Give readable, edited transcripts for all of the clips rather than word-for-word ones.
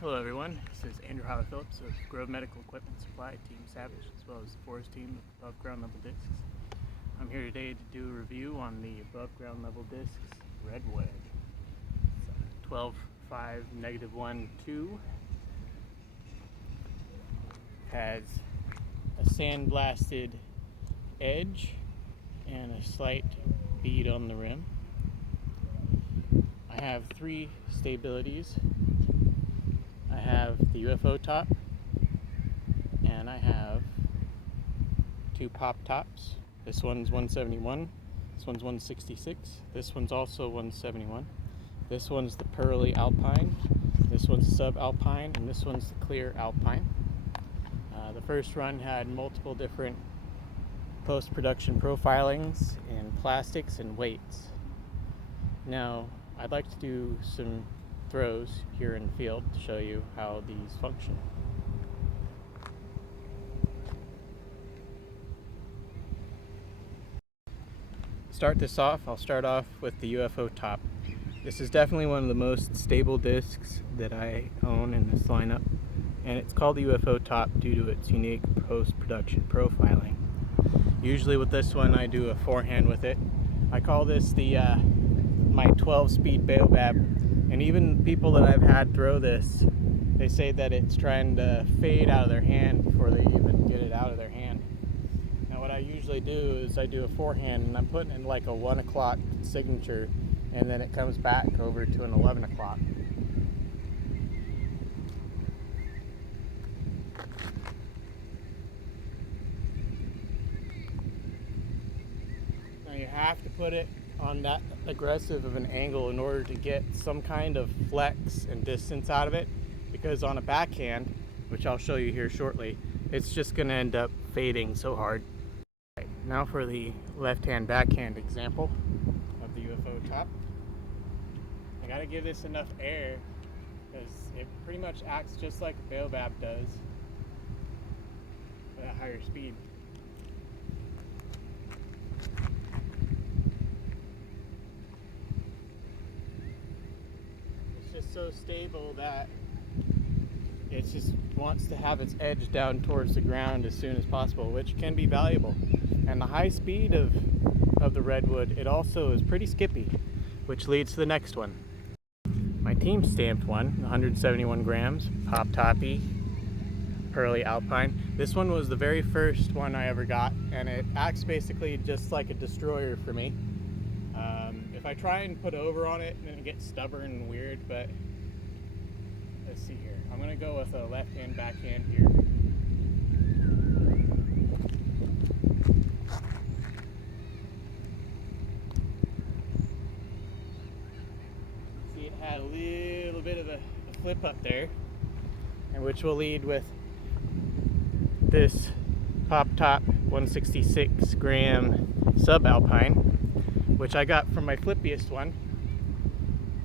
Hello everyone, this is Andrew Howard Phillips of Grove Medical Equipment Supply, Team Savage, as well as the Forest Team of above ground level discs. I'm here today to do a review on the above ground level discs Redwood. It's 12.5 -1 2. Has a sandblasted edge and a slight bead on the rim. I have 3 stabilities. I have the U.F.O top, and I have 2 pop tops. This one's 171, this one's 166, this one's also 171. This one's the Pearly Alpine, this one's Sub Alpine, and this one's the Clear Alpine. The first run had multiple different post-production profilings in plastics and weights. Now, I'd like to do some throws here in the field to show you how these function. Start this off, I'll start off with the U.F.O top. This is definitely one of the most stable discs that I own in this lineup, and it's called the U.F.O top due to its unique post-production profiling. Usually with this one I do a forehand with it. I call this the my 12-speed Baobab, and even people that I've had throw this, they say that it's trying to fade out of their hand before they even get it out of their hand. Now what I usually do is I do a forehand, and I'm putting in like a 1 o'clock signature, and then it comes back over to an 11 o'clock. Now you have to put it on that aggressive of an angle in order to get some kind of flex and distance out of it, because on a backhand, which I'll show you here shortly, it's just going to end up fading so hard. Right, now for the left-hand backhand example of the U.F.O top. I got to give this enough air because it pretty much acts just like a Baobab does at a higher speed. So stable that it just wants to have its edge down towards the ground as soon as possible, which can be valuable. And the high speed of the Redwood, it also is pretty skippy, which leads to the next one. My team stamped one, 171 grams, pop toppy, Pearly Alpine. This one was the very first one I ever got, and it acts basically just like a destroyer for me. If I try and put over on it, then it gets stubborn and weird, but let's see here. I'm going to go with a left-hand backhand here. See, it had a little bit of a flip up there, and which will lead with this Pop Top 166 gram Sub Alpine, which I got from my flippiest one.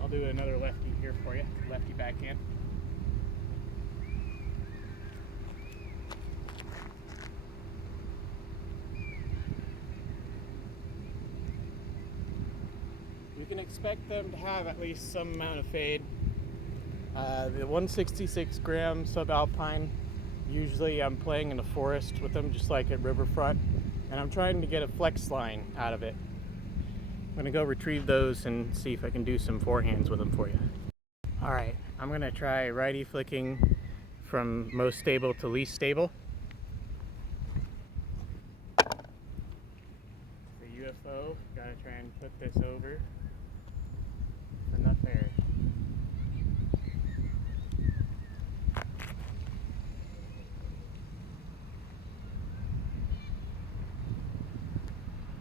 I'll do another lefty here for you, lefty backhand. You can expect them to have at least some amount of fade. The 166 gram Sub Alpine, usually I'm playing in the forest with them just like at Riverfront, and I'm trying to get a flex line out of it. I'm going to go retrieve those and see if I can do some forehands with them for you. Alright, I'm going to try righty flicking from most stable to least stable. The U.F.O, got to try and put this over with enough air.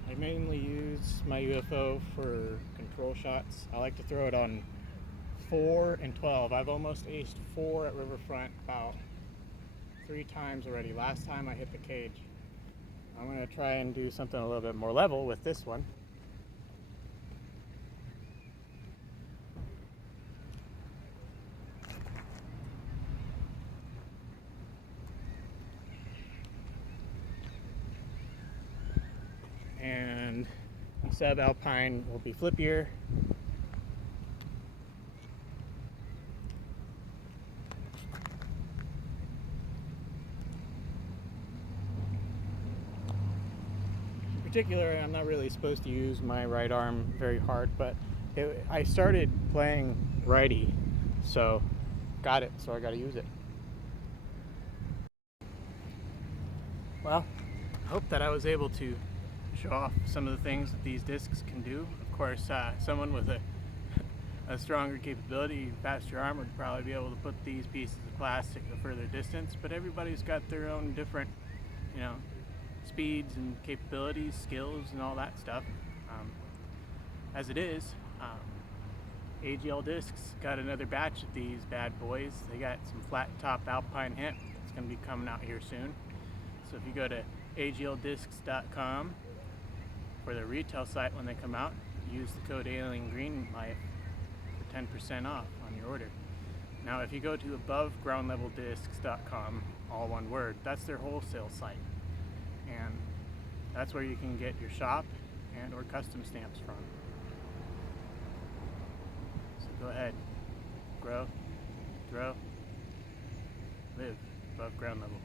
I mainly use my U.F.O for control shots. I like to throw it on 4 and 12. I've almost aced 4 at Riverfront about 3 times already. Last time I hit the cage. I'm going to try and do something a little bit more level with this one. And the Sub Alpine will be flippier. particular, I'm not really supposed to use my right arm very hard, but I started playing righty, so got it, so I got to use it. Well, I hope that I was able to show off some of the things that these discs can do. Of course, someone with a stronger capability, faster arm would probably be able to put these pieces of plastic a further distance, but everybody's got their own different, speeds and capabilities, skills, and all that stuff. As it is, AGL Discs got another batch of these bad boys. They got some flat top Alpine hemp that's going to be coming out here soon. So if you go to agldiscs.com for their retail site when they come out, use the code AlienGreenLife for 10% off on your order. Now if you go to abovegroundleveldiscs.com, all one word, that's their wholesale site. And that's where you can get your shop and or custom stamps from. So go ahead, grow, live above ground level.